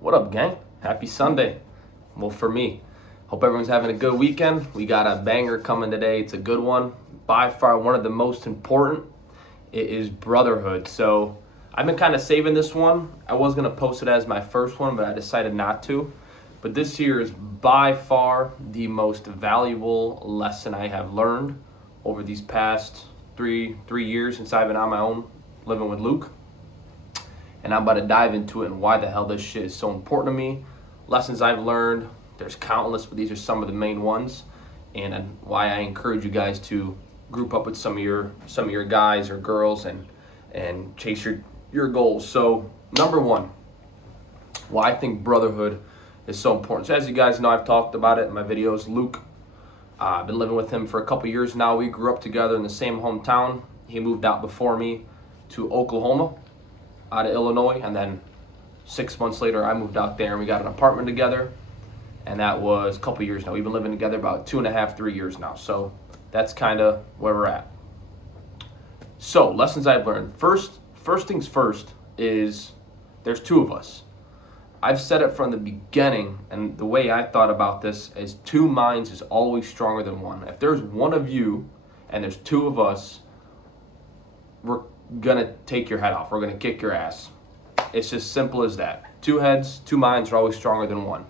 What up, gang? Happy Sunday. Well, for me, hope everyone's having a good weekend. We got a banger coming today. It's a good one. By far, one of the most important. It is brotherhood. So I've been kind of saving this one. I was going to post it as my first one, but I decided not to. But this here is by far the most valuable lesson I have learned over these past three years since I've been on my own living with Luke. And I'm about to dive into it and why the hell this shit is so important to me. Lessons I've learned, there's countless, but these are some of the main ones. And why I encourage you guys to group up with some of your guys or girls and chase your goals. So number one, why I think brotherhood is so important. So as you guys know, I've talked about it in my videos. Luke, I've been living with him for a couple years now. We grew up together in the same hometown. He moved out before me to Oklahoma, out of Illinois, and then 6 months later I moved out there and we got an apartment together, and that was a couple years now. We've been living together about 2.5, 3 years now, so that's kind of where we're at. So lessons I've learned. First things first is there's two of us. I've said it from the beginning, and the way I thought about this is two minds is always stronger than one. If there's one of you and there's two of us, we're gonna take your head off. We're gonna kick your ass. It's just simple as that. Two heads, two minds are always stronger than one.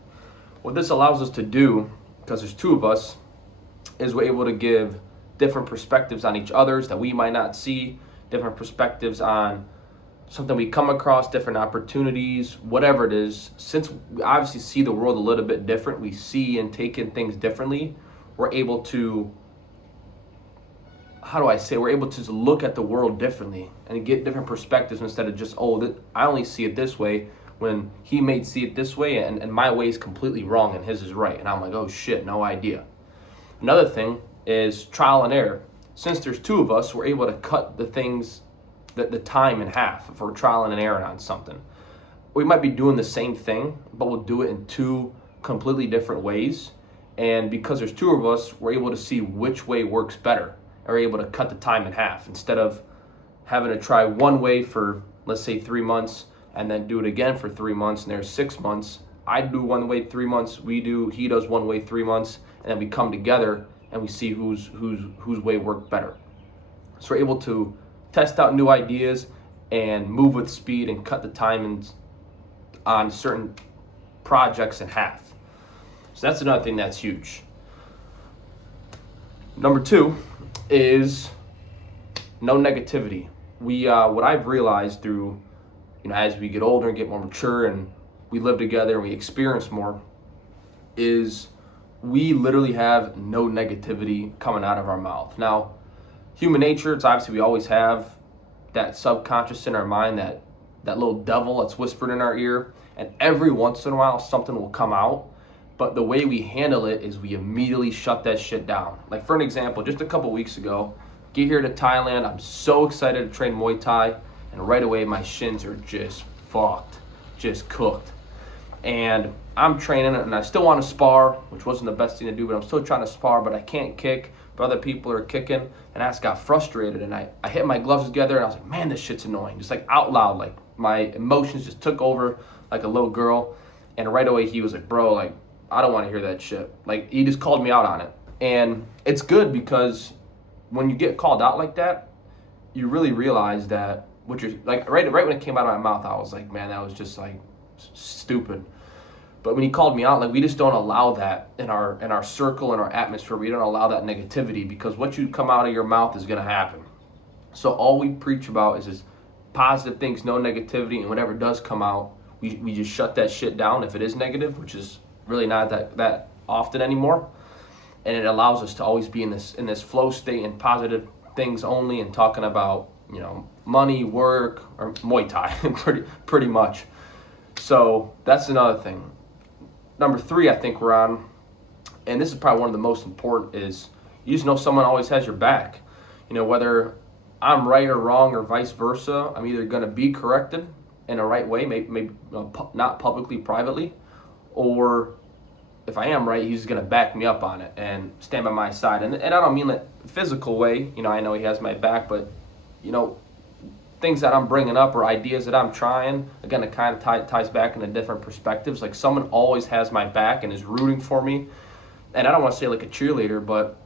What this allows us to do, because there's two of us, is we're able to give different perspectives on each other's that we might not see, different perspectives on something we come across, different opportunities, whatever it is. Since we obviously see the world a little bit different, we see and take in things differently, we're able to we're able to look at the world differently and get different perspectives instead of just, I only see it this way when he may see it this way and my way is completely wrong and his is right. And I'm like, oh shit, no idea. Another thing is trial and error. Since there's two of us, we're able to cut the time in half if we're trialing and erroring on something. We might be doing the same thing, but we'll do it in two completely different ways. And because there's two of us, we're able to see which way works better. Are able to cut the time in half instead of having to try one way for, let's say, 3 months and then do it again for 3 months and there's 6 months. I do one way 3 months, he does one way 3 months, and then we come together and we see whose way worked better. So we're able to test out new ideas and move with speed and cut the time on certain projects in half. So that's another thing that's huge. Number two is no negativity. What I've realized through, as we get older and get more mature and we live together and we experience more, is we literally have no negativity coming out of our mouth. Now, human nature, it's obviously we always have that subconscious in our mind, that little devil that's whispered in our ear, and every once in a while something will come out. But the way we handle it is we immediately shut that shit down. Like for an example, just a couple weeks ago, get here to Thailand. I'm so excited to train Muay Thai. And right away, my shins are just fucked, just cooked. And I'm training and I still want to spar, which wasn't the best thing to do, but I'm still trying to spar, but I can't kick. But other people are kicking. And I just got frustrated and I hit my gloves together and I was like, man, this shit's annoying. Just like out loud, like my emotions just took over like a little girl. And right away, he was like, bro, like, I don't want to hear that shit. Like, he just called me out on it. And it's good because when you get called out like that, you really realize that what you're, like, right when it came out of my mouth, I was like, man, that was just, like, stupid. But when he called me out, like, we just don't allow that in our circle, in our atmosphere. We don't allow that negativity because what you come out of your mouth is going to happen. So all we preach about is just positive things, no negativity, and whatever does come out, we just shut that shit down if it is negative, which is really not that often anymore, and it allows us to always be in this flow state and positive things only, and talking about money, work, or Muay Thai pretty much. So that's another thing. Number three, I think we're on, and this is probably one of the most important, is you just know someone always has your back. Whether I'm right or wrong or vice versa, I'm either going to be corrected in a right way, maybe not publicly, privately, or if I am right, he's going to back me up on it and stand by my side. And I don't mean that physical way. I know he has my back, but, things that I'm bringing up or ideas that I'm trying, again, it kind of ties back into different perspectives. Like someone always has my back and is rooting for me. And I don't want to say like a cheerleader, but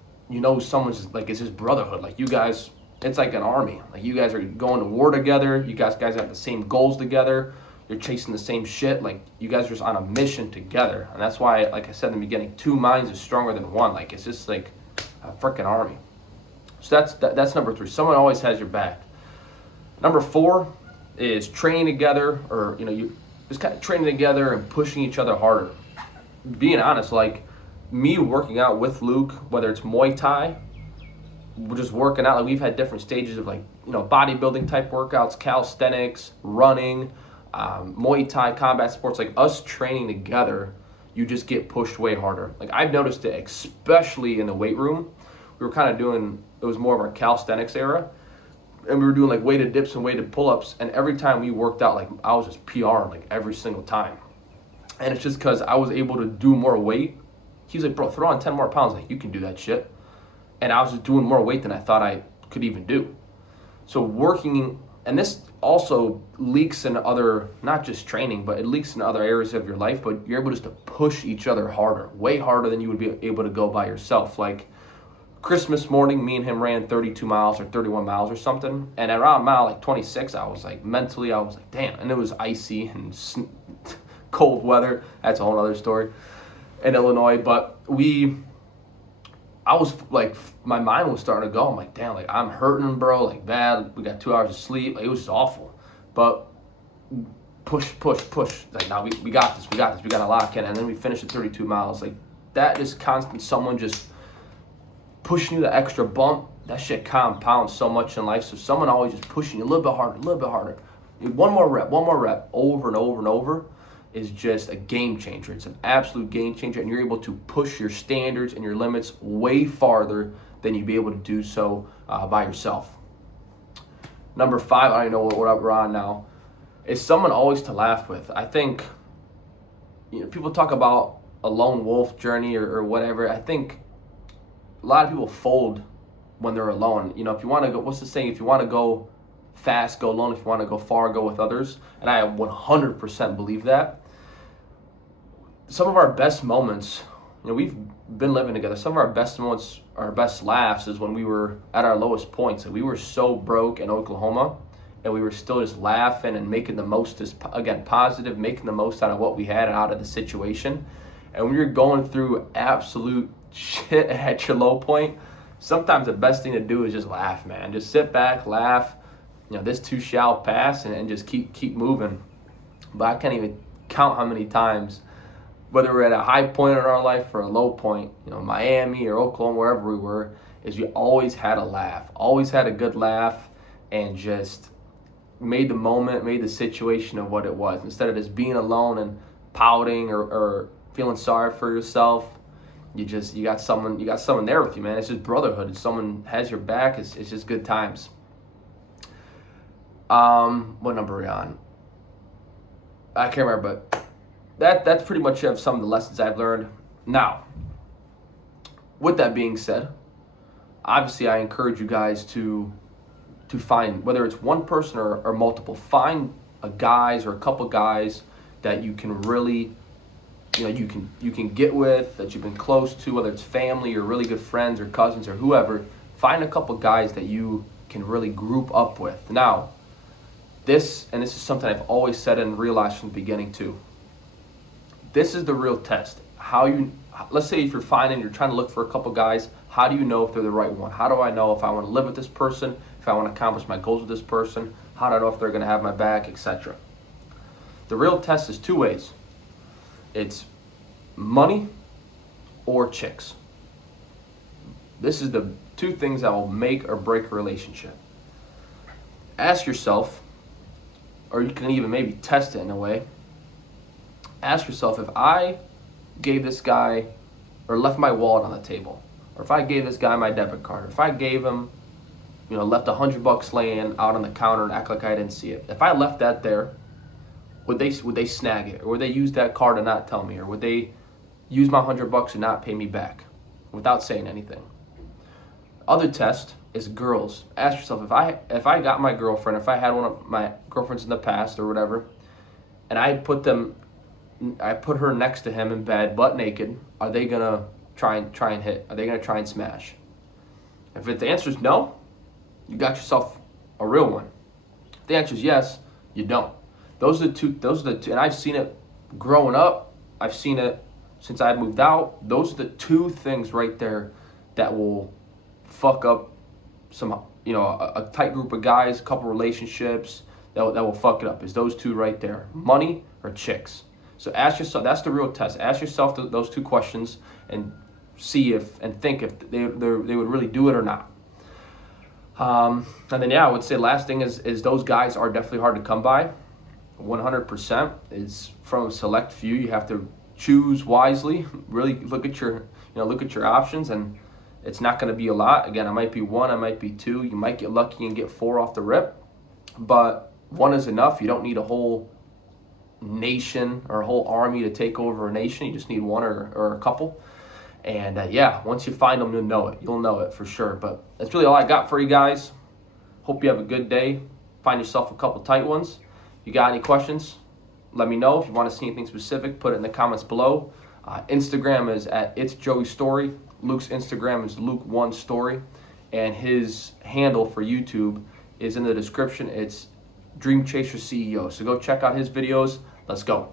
someone's like, it's his brotherhood. Like you guys, it's like an army. Like you guys are going to war together. You guys have the same goals together. You're chasing the same shit. Like you guys are just on a mission together. And that's why, like I said in the beginning, two minds is stronger than one. Like it's just like a freaking army. So that's number 3. Someone always has your back. Number 4 is training together, or you just kind of training together and pushing each other harder. Being honest, like me working out with Luke, whether it's Muay Thai, we're just working out. Like we've had different stages of bodybuilding type workouts, calisthenics, running, Muay Thai, combat sports. Like us training together, you just get pushed way harder. Like I've noticed it, especially in the weight room. We were kind of doing, it was more of our calisthenics era, and we were doing like weighted dips and weighted pull-ups, and every time we worked out, like I was just PRing like every single time. And it's just because I was able to do more weight. He's like, bro, throw on 10 more pounds. Like, you can do that shit. And I was just doing more weight than I thought I could even do. So working, and this also leaks in other, not just training, but it leaks in other areas of your life, but you're able just to push each other harder, way harder than you would be able to go by yourself. Like Christmas morning, me and him ran 32 miles or 31 miles or something. And around mile like 26, I was like, mentally, I was like, damn. And it was icy and cold weather. That's a whole other story. In Illinois, but I was like, my mind was starting to go. I'm like, damn, like I'm hurting, bro, like bad. We got 2 hours of sleep. Like, it was just awful. But push. Like, now we got this. We got to lock in. And then we finished at 32 miles. Like that is constant. Someone just pushing you the extra bump. That shit compounds so much in life. So someone always just pushing you a little bit harder. One more rep, over and over and over. Is just a game changer. It's an absolute game changer, and you're able to push your standards and your limits way farther than you'd be able to do so by yourself. Number 5, I don't even know what we're on now, is someone always to laugh with. I think people talk about a lone wolf journey or whatever. I think a lot of people fold when they're alone. If you want to go, what's the saying? If you want to go fast, go alone. If you want to go far, go with others. And I 100% believe that. Some of our best moments, we've been living together. Some of our best moments, our best laughs is when we were at our lowest points. And we were so broke in Oklahoma, and we were still just laughing and making the most, positive, making the most out of what we had and out of the situation. And when you're going through absolute shit at your low point, sometimes the best thing to do is just laugh, man. Just sit back, laugh. This too shall pass, and just keep moving. But I can't even count how many times, whether we're at a high point in our life or a low point, Miami or Oklahoma, wherever we were, is we always had a laugh, always had a good laugh, and just made the moment, made the situation of what it was. Instead of just being alone and pouting or feeling sorry for yourself, you got someone there with you, man. It's just brotherhood. If someone has your back, it's just good times. What number are we on? I can't remember, but that's pretty much of some of the lessons I've learned. Now, with that being said, obviously I encourage you guys to find, whether it's one person or multiple, find a guys or a couple guys that you can really, you can get with, that you've been close to, whether it's family or really good friends or cousins or whoever. Find a couple guys that you can really group up with. Now, this is something I've always said and realized from the beginning too. This is the real test. Let's say if you're finding, you're trying to look for a couple guys, how do you know if they're the right one? How do I know if I want to live with this person, if I want to accomplish my goals with this person? How do I know if they're going to have my back, etc.? The real test is 2 ways. It's money or chicks. This is the 2 things that will make or break a relationship. Ask yourself, or you can even maybe test it in a way. Ask yourself, if I gave this guy, or left my wallet on the table, or if I gave this guy my debit card, or if I gave him, left $100 laying out on the counter and act like I didn't see it. If I left that there, would they snag it, or would they use that card and not tell me, or would they use my $100 and not pay me back without saying anything? Other test, is girls. Ask yourself, if I got my girlfriend, if I had one of my girlfriends in the past or whatever, and I put her next to him in bed, butt naked, are they gonna try and hit? Are they gonna try and smash? If the answer is no, you got yourself a real one. If the answer is yes, you don't. Those are the two, and I've seen it growing up. I've seen it since I moved out. Those are the two things right there that will fuck up a tight group of guys, a couple relationships that will fuck it up. Is those two right there, money or chicks? So ask yourself. That's the real test. Ask yourself those two questions and think if they would really do it or not. And then I would say last thing is those guys are definitely hard to come by. 100% is from a select few. You have to choose wisely. Really look at your options, and it's not going to be a lot. Again, it might be one, it might be two. You might get lucky and get 4 off the rip, but one is enough. You don't need a whole nation or a whole army to take over a nation. You just need one or a couple. And once you find them, you'll know it for sure. But that's really all I got for you guys. Hope you have a good day. Find yourself a couple tight ones. If you got any questions, let me know. If you want to see anything specific, put it in the comments below. Instagram is at It's Joey Story. Luke's Instagram is Luke1Story. And his handle for YouTube is in the description. It's Dream Chaser CEO. So go check out his videos. Let's go.